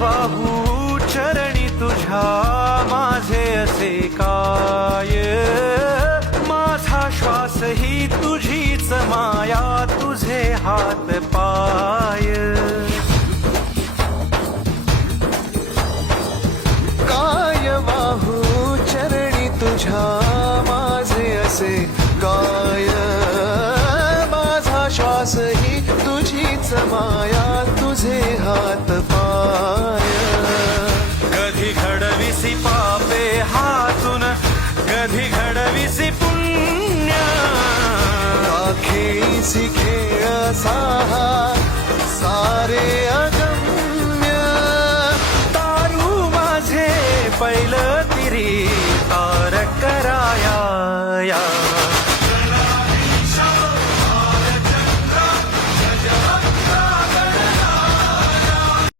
वाहू चरणी तुझ्या माझे असे काय, माझा श्वास ही तुझीच माया, तुझे हात पाय. काय वाहू चरणी तुझ्या माझे असे काय, माझा श्वास ही तुझीच माया,